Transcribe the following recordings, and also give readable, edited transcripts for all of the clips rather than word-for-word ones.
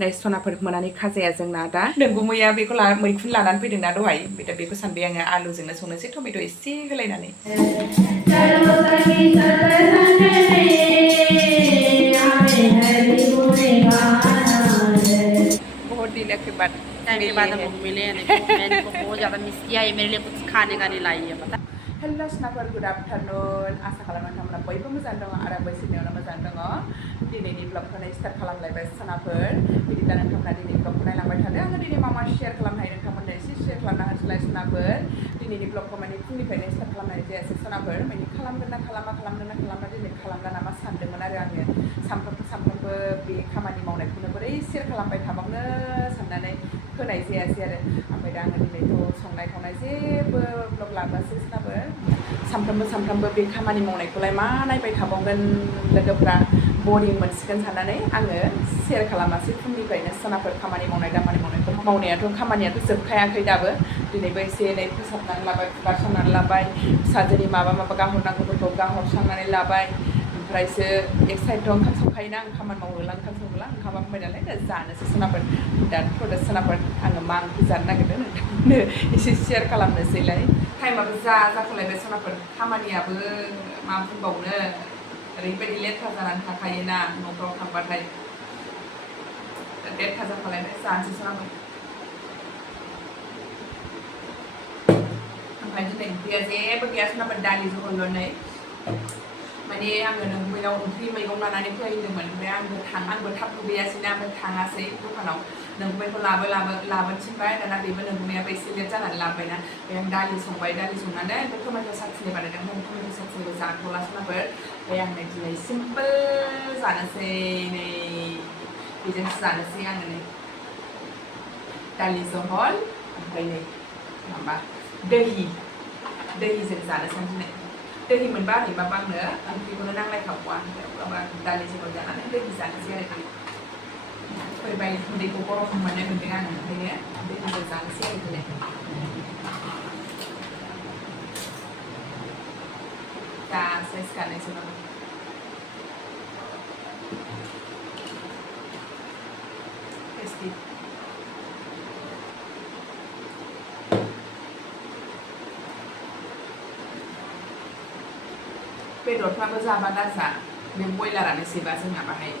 ในसनाफोर मोनानि खाजाया जोंना दा नोंगुमैया बेखौ मैखुन लानानै फैदोंना दहाय दा बेखौ सानबाय आङो आलुजोंनो संनोसै टमेट' एसे होलायनानै बहुत दिन के बाद टाइम के बाद हम लोग मिले हैं। देखो मैं इनको बहुत ज़्यादा मिस किया है, मेरे लिए कुछ खाने का नहीं लाई है पता। हेलो स्नाफर गुड आफ्टरनून आशा खालामो नोंथांमोना बयबो मोजां दङ आरो आंबो सिनेमायावनो मोजां दङ दिनैनि ब्लगखौनो स्टार्ट खालामलायबाय सनाफोर बिदिब्ला नोंथांमोना दिनै ब्लगखौ नायलांबाय थादो आङो दिनै मा मा शेयार खालामनो हायो नोंथांमोननो एसे शेयार खालामना होनोसैलाय सनाफोर दिनैनि ब्लगखौ माने फुंनिफ्रायनो स्टार्ट खालामनाय जायासै सनाफोर माने खालामगोन ना खालामा दिनै खालामला नामा सानदोंमोन आरो आङो सानफ्रोमबो बे खामानि मावनायखौनो बोरै शेयार खालामबाय थाबावनो साननानै होनाय जायासै आरो ओमफ्राय दा आङो दिनैथ' संनाय खावनाय जेबो ब्लग लाबोआसै सनाफोर सानफ्रामबो बे खामानि मावनायखौलाय मा नायबाय थाबावगोन लोगोफ्रा बरिं मोनसिगोन साननानै आङो शेयार खालामासै फुंनिफ्रायनो सनाफोर खामानि मावनाय दामानि मावनायखौ मावनायाथ' खामानियाथ' जोबखायाखै दाबो दिनैबो एसे एनै फोसाबनानै लाबाय फुगारसननानै लाबाय फिसाजोनि माबा गाहरनांगौफोरखौ गाहरस्रांनानै लाबाय ओमफ्रायसो एक्साइट ओंखाम संखायोना आं खामानि मावोला ओंखाम संला ओंखामा फैबाय नालाय दा जानोसै सनाफोर दा थ'दो सनाफोर आङो मा ओंख्रि जानो नागिरदों नोंथांनो एसे शेयार खालामनोसैलाय टाइमाबो जाखालायबाय सनाफोर खामानियाबो मा बुंबावनो ओरैबायदि लेथ्रा जानानै थाखायोना न'फ्राव थांबाथाय लेथ्रा जाखालायबाय जानोसै सनाफोर ओमफ्राय दिनै ओंख्रिया जेबो गैया सनाफोर दालि जहलल' नै माने आङो नोंगुमैनाव ओंख्रि मैगं लानानै फैदोंमोन ओमफ्राय आंबो थाब दुगैयासैना ओमफ्राय थाङासै दखानाव नोंगुमैखौ लाबोनो थिनबाय दाना बेबो नोंगुमैयाबो एसे लेट जानानै लाबोबायना ओमफ्राय आं दालि संबाय दालि संनानै टमेट' साटनि बानायदों ओमफ्राय टमेट' साटनिबो जाथ'ला सनाफोर ओमफ्राय आं दिनै सिम्पोल जानोसै नै बेजोंसो जानोसै आङो नै दालि जहल ओमफ्राय नै माबा दैजों जानोसै दिनै दै मोनबा ओरैबाबो आंनो ओंख्रिखौनो नांलायखागौआ अब्लाबो दालि जहल जानानै दै जानोसै आरो फैबाय दैखौ गरम मोननाय मोनदों आङो ओंखायनो दैजों जानोसै आरो दिनै दा साइज गानोसै नामा टेस्टि बेदरफ्राबो जाबा दाजा बे बयलारानो सेबा जोंना बाहाय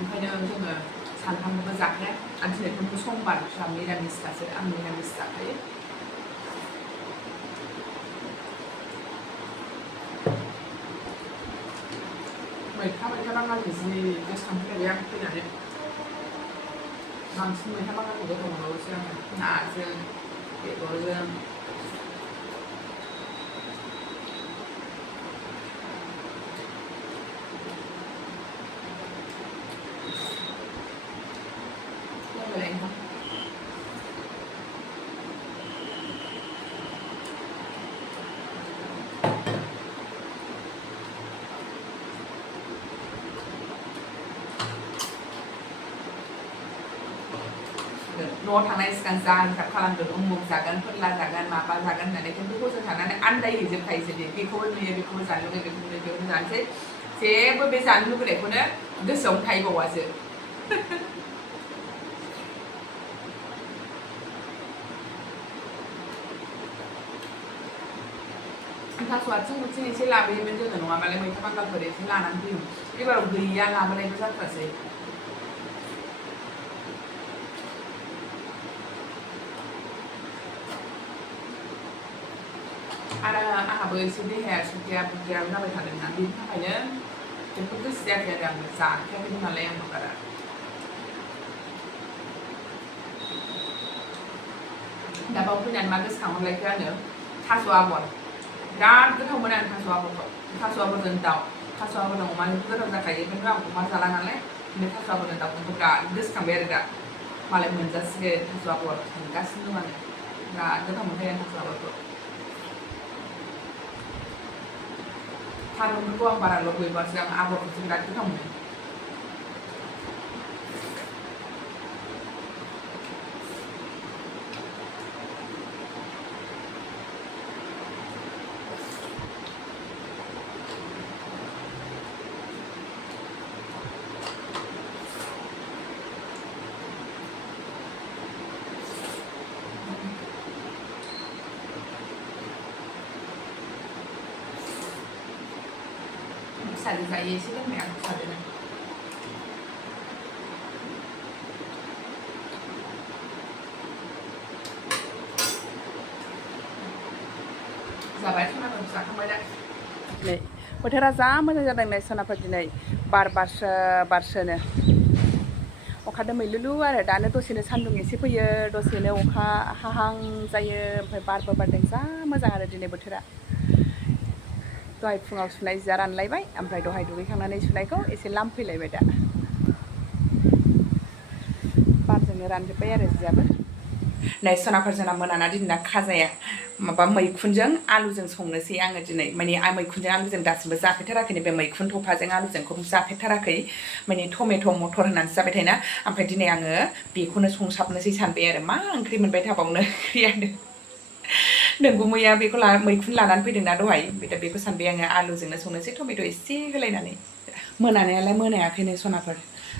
ओंखायनो जोङो सानफ्रामबो जाखाया आरो दिनैथ' समबार निरामिसखासो आं निरामिस जाखायो मैथा बांगालनि जि गोसोखांफैबाय आं फैनानै बांसिन मैथा बांगालखौ गोथाव मोनबावोसो आङो नाजों बेदरजों न'आव थांनाय सिगां जा हिसाब खालामदों उमुक जागोन फोरला जागोन माबा जागोन होननानै खिन्थु हजों थांनानै आन्दायहैजोबखायोसो दे बेखौबो नुयो बेखौबो जानो लुगैयो बेखौबो जानोसै जेबो बे जानो लुगैनायखौनो गोसोआवनो थाहैबावासो थास' आथिं एसे लाबोयोमोन जोङो नङाबालाय मैथा बांगालफोर एसे लानानै फैयोमोन एबाराव गैया लाबोनायबो जाथारासै आरो आंहाबो एसे देहाया सुखिया बुखिया जाबाय थादोंना बेनि थाखायनो जेबो गोसो जायाखै आरो आङो जाखायाखैमोन नालाय आंबो बारा दा बाव फैनानै मा गोसोखांहरलायखो आङो थास' आबर बिराद गोथाव मोनो आं थास' आबरखौ थास' आबरजों दाउ थास' आबरजों अमाजों गोथाव जाखायो खिन्थु आं अमा जाला नालाय बे थास' आबरजों दाउखौ बिराद गोसोखांबाय आरो दा मालाय मोनजासिगोन थास' आबर मोनगासिनो दं आङो बिराद गोथाव मोनखायो आं थास' आबरखौ थारुनफोरखौ आं बारा लुबैबासो आं आबरखौसो बिराद गोथाव मोनो फिसाजों जायो एसे लोंनाया आं फिसाजों जाबाय सनाफोर जाखांबाय दा दिनै बोथोरा जा मोजां जादों नै सनाफोर दिनै बार बारसोनो अखा दोमैलुलु आरो दानो दसेनो सान्दुं एसे फैयो दसेनो अखा हाहां जायो ओमफ्राय बारबो बारदों जा मोजां आरो दिनै बोथोरा दहाय फुङाव सुनाय जिया रानलायबाय ओमफ्राय दहाय दुगैखांनानै सुनायखौ एसे लामफैलायबाय दा बारजोंनो रानजोब्बाय आरो जियाबो नै सनाफोर जोंना मोनाना दिनैना खाजाया माबा मैखुनजों आलुजों संनोसै आङो दिनै माने मैखुनजों आलुजों दासिमबो जाफेरथाराखैनो बे मैखुन थफाजों आलुजोंखौ जाफेरथाराखै माने टमेट' मटर होनानैसो जाबाय थायोना ओमफ्राय दिनै आङो बेखौनो संसाबनोसै सानबाय आरो मा ओंख्रि मोनबाय थाबावनो ओंख्रियानो नोंगौ मैया बेखौ मैखुन लानानै फैदोंना दहाय दा बेखौ सानबाय आङो आलुजोंनो संनोसै टमेट' एसे होलायनानै मोनानायालाय मोनायाखैनो सनाफोर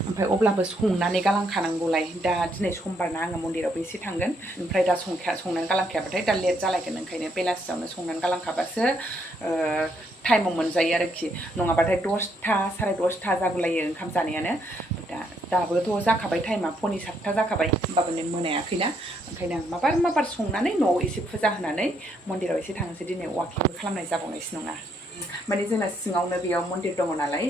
ओमफ्राय अब्लाबो संनानै गालांखानांगौलाय दा दिनै समबारना आङो मन्दिरावबो एसे थांगोन ओमफ्राय दा संनानै गालांखायाबाथाय दा लेट जालायगोन ओंखायनो बेलासियावनो संनानै गालांखाबासो टाइमाव मोनजायो आरोखि नङाबाथाय 10था साराय 10था जागुलायो ओंखाम जानायानो दाबोथ' जाखाबाय टाइमा फनि 7था जाखाबाय होमबाबो मोनायाखैना ओंखायनो आं माबार संनानै न'आव एसे फुजा होनानै मन्दिराव एसे थांनोसै दिनै वाकिंबो खालामनाय जाबावनायसो नङा माने जोंना सिङावनो बेयाव मन्दिर दङ नालाय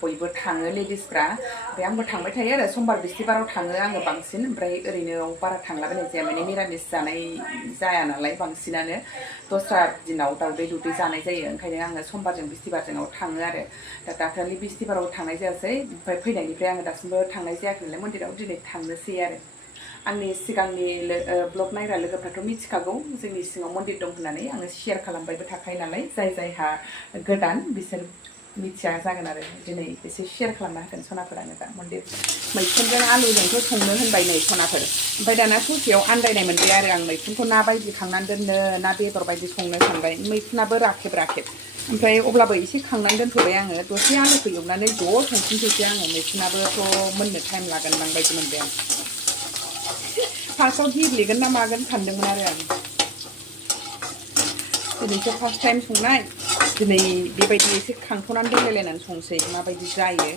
बयबो थाङो लेडिसफ्रा ओमफ्राय आंबो थांबाय थायो आरो समबार बिस्थिबाराव थाङो आङो बांसिन ओमफ्राय ओरैनो बारा थांलाबायनाय जाया माने निरामिस जानाय जाया नालाय बांसिनानो दस्रा दिनाव दावदै जानाय जायो ओंखायनो आङो समबारजों बिस्थिबारजों थाङो आरो दा दाखालि बिस्थिबाराव थांनाय जायासै ओमफ्राय फैनायनिफ्राय आङो दासिमबो थांनाय जायाखै नालाय मन्दिराव दिनै थांनोसै आरो आंनि सिगांनि ब्लग नायग्रा लोगोफ्राथ' मिथिखागौ जोंनि सिङाव मन्दिर दं होननानै आङो शेयार खालामबायबो थाखायो नालाय जायहा गोदान बिसोर मिथिया जागोन आरो दिनै एसे शेयार खालामना होगोन सनाफोरानो दा मन्दिर मैखुनजों आलुजोंथ' संनो होनबाय नै सनाफोर ओमफ्राय दाना ससेयाव आन्दायनाय मोनबाय आरो आं मैखुनखौ ना बायदि खांनानै दोननो ना बेदर बायदि संनो सानबाय मैखुनाबो राखेब ओमफ्राय अब्लाबो एसे खांनानै दोनथ'बाय आङो दसे आलुखौ एवनानै ज' संफिनसैसो आङो मैखुनाबोथ' मोननो टाइम लागोन बायदि मोनबाय आं फार्स्टआव गेब्लेगोन ना मागोन सानदोंमोन आरो आं दिनैसो फार्स्ट टाइम संनाय दिनै बेबायदि एसे खांथ'नानै दोनलायलायनानै संसै माबायदि जायो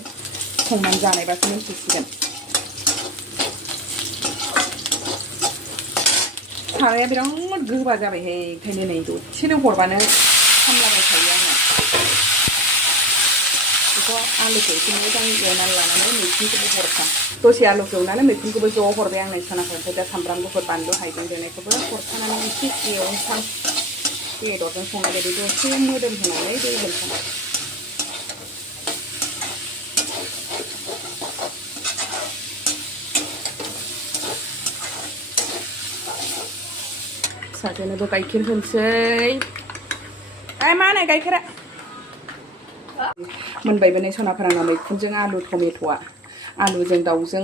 संनानै जानायबासो मिन्थिसिगोन साराया बिराद गोबा जाबायहाय ओंखायनो नै दसेनो हरबानो खामलाबाय थायो आङो बेखौ आलुखौ एसे मोजां एवनानै लानानै मैखुनखौबो हरखां दसे आलुखौ एवनानै मैखुनखौबो ज' हरबाय आं नै सनाफोर ओमफ्राय दा सामब्राम गुफुर बानलु हाइजें देनायखौबो हरखानानै एसे एवनोसां बेदरजों संनाय बायदि दसे मोदोम होनानै दै होनसां फिसाजोनोबो गाइखेर होनोसै मा होनो गाइखेरा मोनबायबो नै सनाफोराना मैखुनजों आलु टमेट'आ आलुजों दाउजों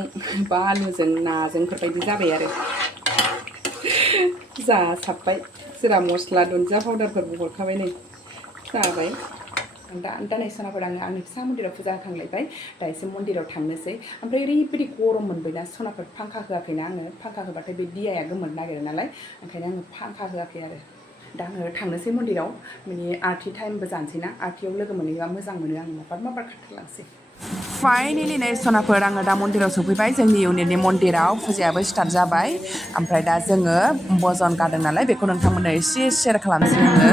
बा आलुजों नाजोंफोरबायदि जाबाय आरो जासाबबाय जिरा मस्ला दुन्दिया पाउदारफोरबो हरखाबाय नै जाबाय दा नै सनाफोर आंनि फिसा मन्दिराव फुजा होखांलायबाय दा एसे मन्दिराव थांनोसै ओमफ्राय ओरैबायदि गरम मोनबायना सनाफोर फांखा होआखैना आङो फांखा होबाथाय बे दियाया गोमोरनो नागिरो नालाय ओंखायनो आङो फांखा होआखै आरो दा आङो थांनोसै मन्दिराव माने आरति टाइमबो जानोसै ना आरतियाव लोगो मोनहैबा मोजां मोनो आं माबार खारलांसै फाइनेलि नै सनाफोर आङो दा मन्दिराव सफैबाय जोंनि इउनिटनि मन्दिराव फुजायाबो स्टार्ट जाबाय ओमफ्राय दा जोङो भजन गादों नालाय बेखौ नोंथांमोननो एसे शेयार खालामसै आङो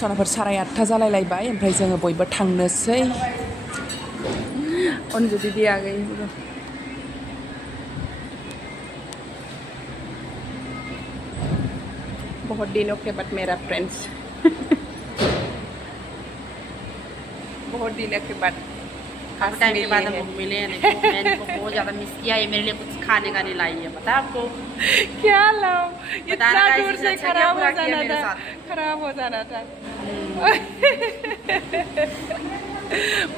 सनाफोर 8:30 जालायलायबाय ओमफ्राय जोङो बयबो थांनोसै अनजु दीदी आ गई बहुत दिनों के बाद मेरा फ्रेंड्स बहुत दिनों के बाद काफी टाइम के बाद हम लोग मिले हैं देखो मैंने इनको बहुत ज़्यादा मिस किया है मेरे लिए कुछ खाने का नहीं लाई है पता है आपको क्या लाओ इतना दूर से अच्छा खराब क्या हो पूरा किया जाना मेरे था साथ। खराब हो जाना था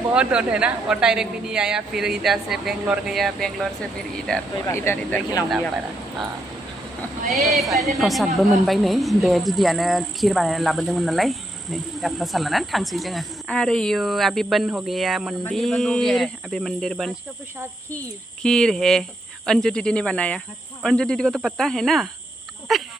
बहुत दूर है ना और डायरेक्ट भी नहीं आया फिर इधर से बेंगलोर गया बेंगलोर से फिर इधर इधर इधर घूमना पड़ा प्रसादबो मोनबाय नै बे दिदियानो खीर बानायना लाबोदोंमोन नालाय नै दा प्रसाद लानानै थांसै जोङो अरे यो अभी बंद हो गया मंदिर अभी मंदिर बंद इसका प्रसाद खीर खीर है अंजू दीदी ने बनाया अंजू दीदी को तो पता है ना